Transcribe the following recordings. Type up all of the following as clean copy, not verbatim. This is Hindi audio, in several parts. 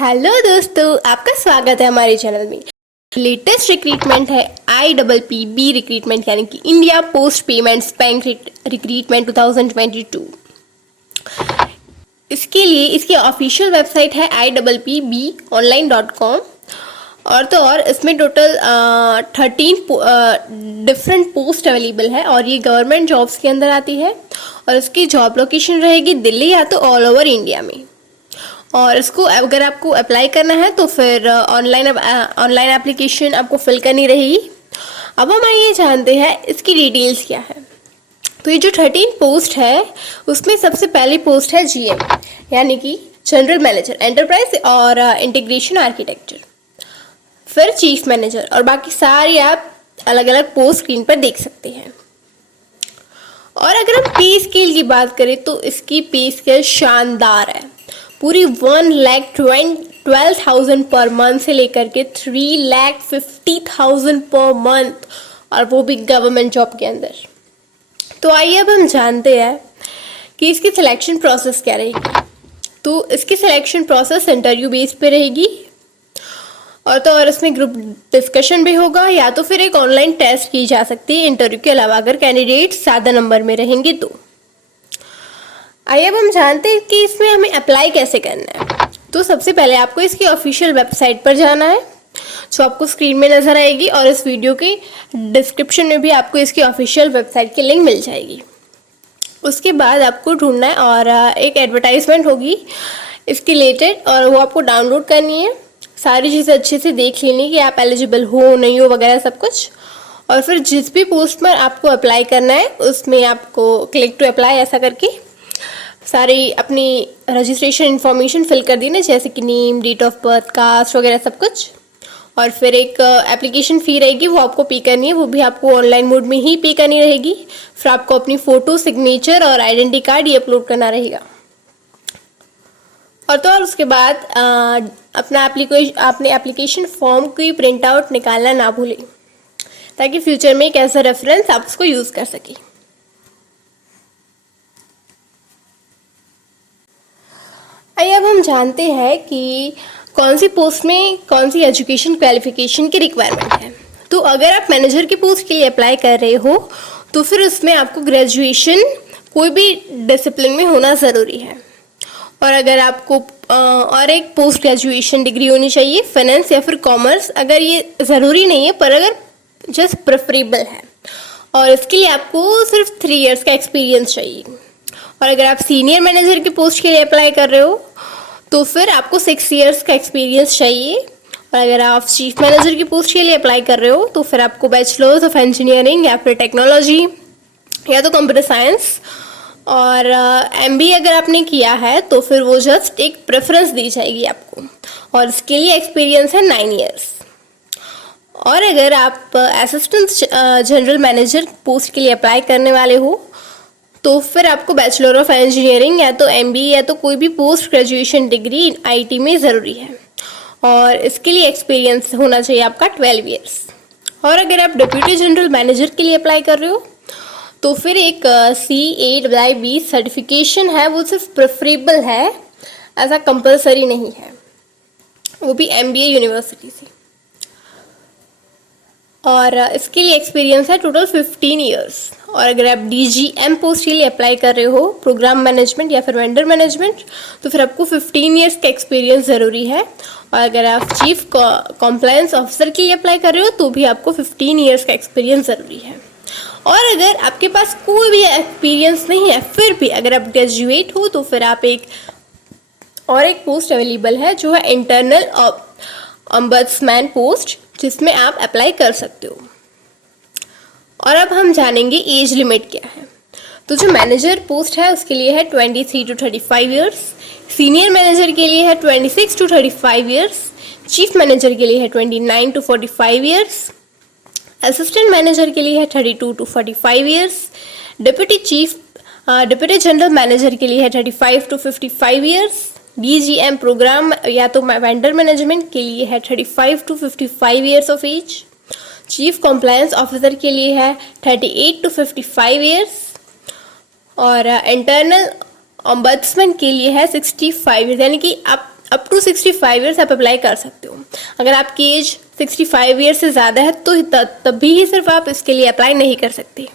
हेलो दोस्तों, आपका स्वागत है हमारे चैनल में। लेटेस्ट रिक्रूटमेंट है IPPB रिक्रूटमेंट यानी कि India post payments bank recruitment 2022। इसके लिए इसकी ऑफिशियल वेबसाइट है IPPBonline.com। और इसमें टोटल 13 डिफरेंट पोस्ट अवेलेबल है और ये गवर्नमेंट जॉब्स के अंदर आती है। और इसकी जॉब लोकेशन रहेगी दिल्ली या तो ऑल ओवर इंडिया में। और इसको अगर आपको अप्लाई करना है तो फिर ऑनलाइन एप्लीकेशन आपको फिल करनी रहेगी। अब हम ये जानते हैं इसकी डिटेल्स क्या है। तो ये जो 13 पोस्ट है उसमें सबसे पहली पोस्ट है GM यानी कि जनरल मैनेजर एंटरप्राइज और इंटीग्रेशन आर्किटेक्चर, फिर चीफ मैनेजर और बाकी सारी आप अलग अलग पोस्ट स्क्रीन पर देख सकते हैं। और अगर हम पे स्केल की बात करें तो इसकी पे स्केल शानदार है। पूरी 1,12,000 पर मंथ से लेकर के 3,50,000 पर मंथ, और वो भी गवर्नमेंट जॉब के अंदर। तो आइए अब हम जानते हैं कि इसकी सिलेक्शन प्रोसेस क्या रहेगी। तो इसकी सिलेक्शन प्रोसेस इंटरव्यू बेस्ड पे रहेगी और इसमें ग्रुप डिस्कशन भी होगा या तो फिर एक ऑनलाइन टेस्ट की जा सकती है इंटरव्यू के अलावा, अगर कैंडिडेट ज़्यादा नंबर में रहेंगे तो। आइए अब हम जानते हैं कि इसमें हमें अप्लाई कैसे करना है। तो सबसे पहले आपको इसकी ऑफिशियल वेबसाइट पर जाना है जो आपको स्क्रीन में नज़र आएगी, और इस वीडियो के डिस्क्रिप्शन में भी आपको इसकी ऑफिशियल वेबसाइट की लिंक मिल जाएगी। उसके बाद आपको ढूंढना है और एक एडवर्टाइजमेंट होगी इसके रिलेटेड और वो आपको डाउनलोड करनी है। सारी चीज़ें अच्छे से देख लेनी कि आप एलिजिबल हो नहीं हो वगैरह सब कुछ। और फिर जिस भी पोस्ट पर आपको अप्लाई करना है उसमें आपको क्लिक टू अप्लाई ऐसा करके सारी अपनी रजिस्ट्रेशन इन्फॉर्मेशन फिल कर देना, जैसे कि name, date of birth, caste वगैरह सब कुछ। और फिर एक एप्लीकेशन फ़ी रहेगी वो आपको पे करनी है, वो भी आपको ऑनलाइन मोड में ही पे करनी रहेगी। फिर आपको अपनी फ़ोटो, सिग्नेचर और आइडेंटिटी कार्ड ये अपलोड करना रहेगा। और उसके बाद अपने एप्लीकेशन फॉर्म की प्रिंट आउट निकालना ना भूलें ताकि फ्यूचर में एक ऐसा रेफरेंस आप उसको यूज़ कर सकें। आइए अब हम जानते हैं कि कौन सी पोस्ट में कौन सी एजुकेशन क्वालिफिकेशन की रिक्वायरमेंट है। तो अगर आप मैनेजर की पोस्ट के लिए अप्लाई कर रहे हो तो फिर उसमें आपको ग्रेजुएशन कोई भी डिसिप्लिन में होना ज़रूरी है। और अगर आपको और एक पोस्ट ग्रेजुएशन डिग्री होनी चाहिए, फाइनेंस या फिर कॉमर्स, अगर ये ज़रूरी नहीं है पर अगर जस्ट प्रेफरेबल है। और इसके लिए आपको सिर्फ 3 इयर्स का एक्सपीरियंस चाहिए। और अगर आप सीनियर मैनेजर की पोस्ट के लिए अप्लाई कर रहे हो तो फिर आपको 6 इयर्स का एक्सपीरियंस चाहिए। और अगर आप चीफ मैनेजर की पोस्ट के लिए अप्लाई कर रहे हो तो फिर आपको बैचलर्स ऑफ इंजीनियरिंग या फिर टेक्नोलॉजी या तो कंप्यूटर साइंस और MBA अगर आपने किया है तो फिर वो जस्ट एक प्रेफरेंस दी जाएगी आपको, और इसके लिए एक्सपीरियंस है 9 इयर्स। और अगर आप असिस्टेंट जनरल मैनेजर पोस्ट के लिए अप्लाई करने वाले हो तो फिर आपको बैचलर ऑफ इंजीनियरिंग या तो MBA या तो कोई भी पोस्ट ग्रेजुएशन डिग्री IT में ज़रूरी है, और इसके लिए एक्सपीरियंस होना चाहिए आपका 12 इयर्स। और अगर आप डिप्यूटी जनरल मैनेजर के लिए अप्लाई कर रहे हो तो फिर एक CAAB सर्टिफिकेशन है, वो सिर्फ प्रेफरेबल है, ऐसा कंपलसरी नहीं है, वो भी MBA यूनिवर्सिटी से। और इसके लिए एक्सपीरियंस है टोटल 15 इयर्स। और अगर आप DGM पोस्ट के लिए अप्लाई कर रहे हो, प्रोग्राम मैनेजमेंट या फिर वेंडर मैनेजमेंट, तो फिर आपको 15 इयर्स का एक्सपीरियंस ज़रूरी है। और अगर आप चीफ कॉम्प्लायंस ऑफिसर के लिए अप्लाई कर रहे हो तो भी आपको 15 इयर्स का एक्सपीरियंस ज़रूरी है। और अगर आपके पास कोई भी एक्सपीरियंस नहीं है फिर भी अगर आप ग्रेजुएट हो तो फिर आप एक पोस्ट अवेलेबल है जो है इंटरनल ऑम्बड्समैन पोस्ट, जिसमें आप अप्लाई कर सकते हो। और अब हम जानेंगे एज लिमिट क्या है। तो जो मैनेजर पोस्ट है उसके लिए है 23 to 35 इयर्स, सीनियर मैनेजर के लिए है 26 to 35 इयर्स, चीफ मैनेजर के लिए है 29 to 45 इयर्स, असिस्टेंट मैनेजर के लिए है 32 to 45 years, deputy general manager के लिए है 35 to 55 इयर्स, DGM प्रोग्राम या तो वेंडर मैनेजमेंट के लिए है 35 to 55 years of age, chief compliance officer के लिए है 38 to 55 इयर्स, और इंटरनल ऑम्बड्समैन के लिए है 65 इयर्स। यानी कि आप अप टू 65 ईयर्स आप अप्लाई कर सकते हो। अगर आपकी एज 65 ईयर्स से ज़्यादा है तो तभी ही सिर्फ आप इसके लिए अप्लाई नहीं कर सकते।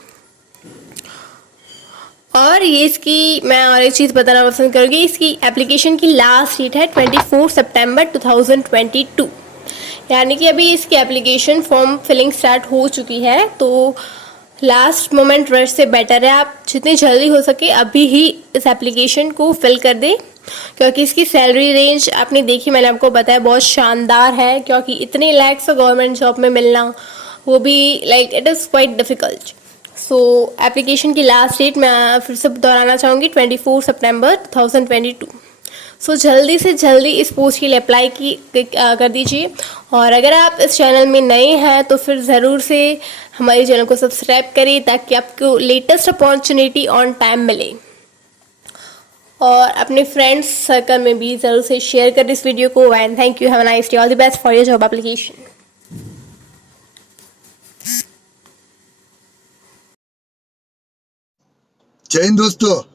और ये इसकी मैं और एक चीज़ बताना पसंद करूँगी, इसकी एप्लीकेशन की लास्ट डेट है 24 सितंबर 2022, यानी कि अभी इसकी एप्लीकेशन फॉर्म फिलिंग स्टार्ट हो चुकी है। तो लास्ट मोमेंट रश से बेटर है आप जितनी जल्दी हो सके अभी ही इस एप्लीकेशन को फिल कर दें, क्योंकि इसकी सैलरी रेंज आपने देखी, मैंने आपको बताया बहुत शानदार है, क्योंकि इतने लैक्स गवर्नमेंट जॉब में मिलना वो भी like it is quite difficult. So application की लास्ट डेट मैं फिर से दोहराना चाहूँगी 24 सितंबर 2022। सो जल्दी से जल्दी इस पोस्ट के लिए अप्लाई कर दीजिए। और अगर आप इस चैनल में नए हैं तो फिर ज़रूर से हमारे चैनल को सब्सक्राइब करिए ताकि आपको लेटेस्ट अपॉर्चुनिटी ऑन टाइम मिले। और अपने फ्रेंड्स सर्कल में भी ज़रूर से शेयर करें इस वीडियो को। And thank you, have a nice day, all the best for your job application. जय हिंद दोस्तों।